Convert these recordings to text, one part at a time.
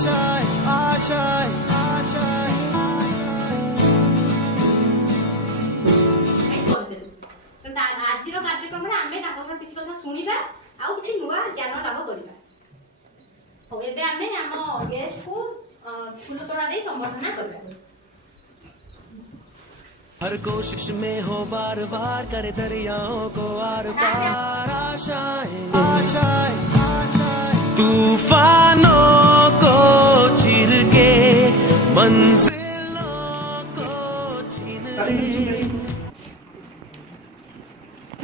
आज कार्यक्रम में आम किसी कथा शुणा आउ कि नुआ ज्ञान लाभ करवा। आम गेस्ट को फूल तोड़ा दे संबर्धना करवा। हर कोशिश में हो बार बार करे दरियाओं को आर पार आशाएं तूफानों को चीर के मंजिलों को छीन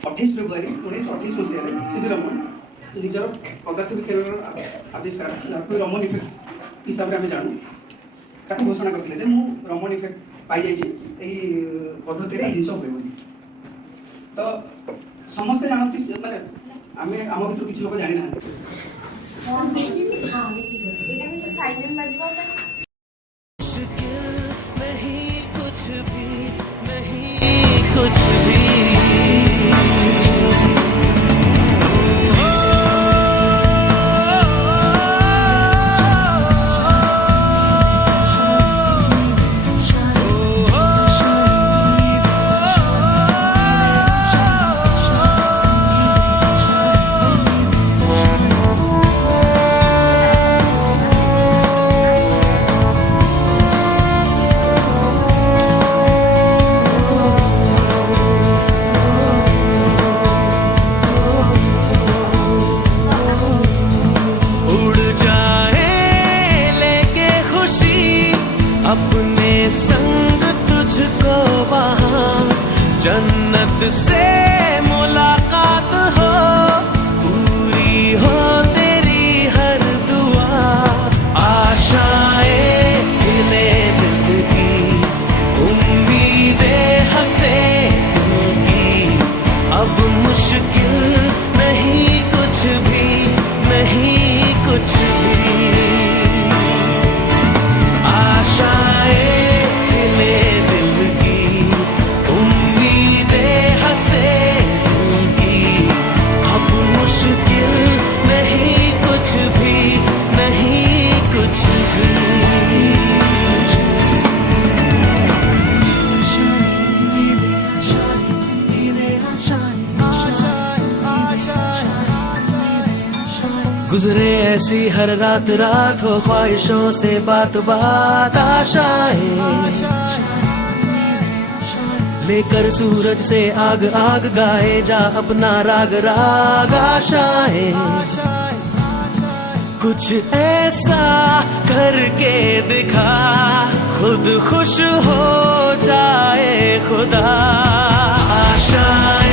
28 फेब्रुआरी 1928 मसीह सीवी रमन निजर पदार्थ विज्ञान आविष्कार रमन इफेक्ट हिसाब से आम जानू ताकि घोषणा करते रमन इफेक्ट पाई जाइए पद्धति जिन हुए तो समस्ते जानती माने आम भर किसी लोग जानी ना मुश्किल नहीं कुछ भी नहीं कुछ भी अपने संग तुझको वहाँ जन्नत से मुलाकात हो पूरी हो तेरी हर दुआ आशाएं खिले दिल की उम्मीदें हंसे दिल की अब मुश्किल नहीं कुछ भी नहीं कुछ भी गुजरे ऐसी हर रात रात हो ख्वाहिशों से बात बात आशाएं लेकर सूरज से आग आग गाए जा अपना राग राग आशाएं कुछ ऐसा करके दिखा खुद खुश हो जाए खुदा आशाएं